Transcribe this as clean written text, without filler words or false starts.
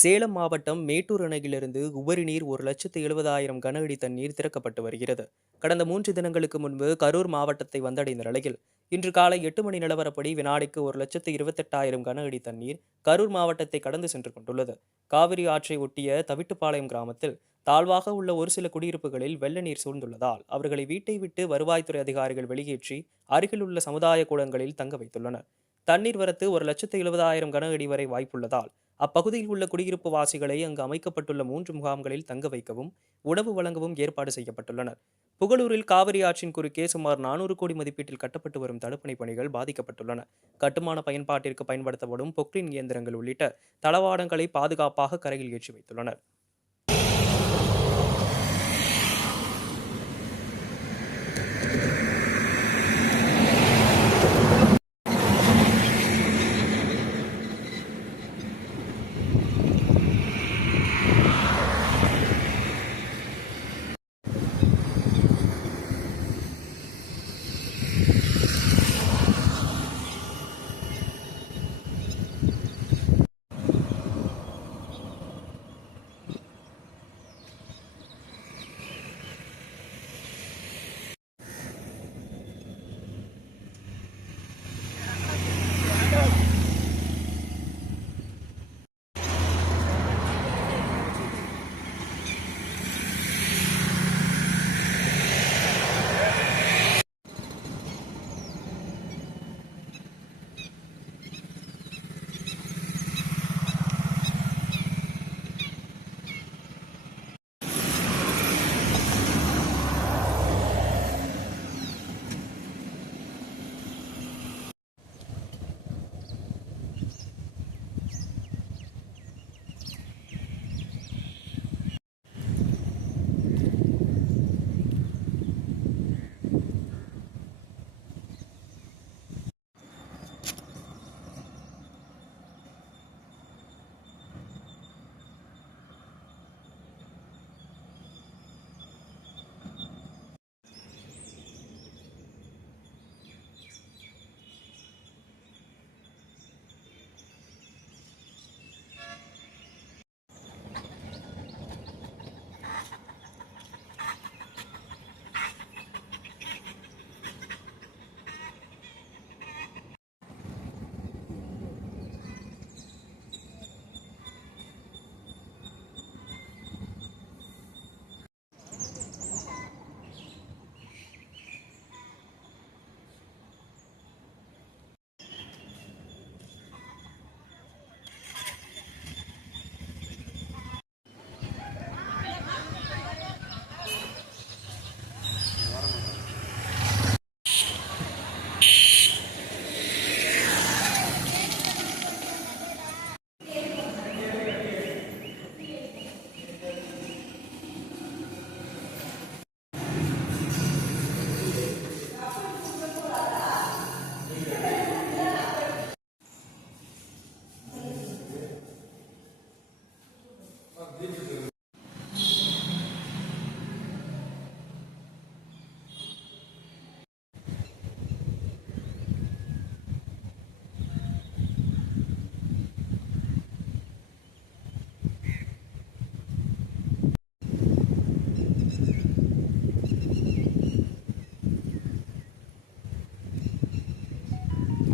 சேலம் மாவட்டம் மேட்டூர் அணையிலிருந்து உபரி நீர் 1,70,000 கன அடி தண்ணீர் திறக்கப்பட்டு வருகிறது. கடந்த 3 தினங்களுக்கு முன்பு கரூர் மாவட்டத்தை வந்தடைந்த நிலையில், இன்று காலை 8 மணி நிலவரப்படி வினாடிக்கு 1,28,000 கன அடி தண்ணீர் கரூர் மாவட்டத்தை கடந்து சென்று கொண்டுள்ளது. காவிரி ஆற்றை ஒட்டிய தவிட்டுப்பாளையம் கிராமத்தில் தாழ்வாக உள்ள ஒரு சில குடியிருப்புகளில் வெள்ள நீர் சூழ்ந்துள்ளதால் அவர்களை வீட்டை விட்டு வருவாய்த்துறை அதிகாரிகள் வெளியேற்றி அருகிலுள்ள சமுதாய கூடங்களில் தங்க வைத்துள்ளனர். தண்ணீர் வரத்து 1,70,000 கன அடி வரை வாய்ப்புள்ளதால் அப்பகுதியில் உள்ள குடியிருப்பு வாசிகளை அங்கு அமைக்கப்பட்டுள்ள 3 முகாம்களில் தங்க வைக்கவும், உணவு வழங்கவும் ஏற்பாடு செய்யப்பட்டுள்ளனர். புகழூரில் காவிரி ஆற்றின் குறுக்கே சுமார் 400 கோடி மதிப்பீட்டில் கட்டப்பட்டு வரும் தடுப்பணை பணிகள் பாதிக்கப்பட்டுள்ளன. கட்டுமான பயன்பாட்டிற்கு பயன்படுத்தப்படும் பொக்லின் இயந்திரங்கள் உள்ளிட்ட தளவாடங்களை பாதுகாப்பாக கரையில் ஏற்றி வைத்துள்ளனர்.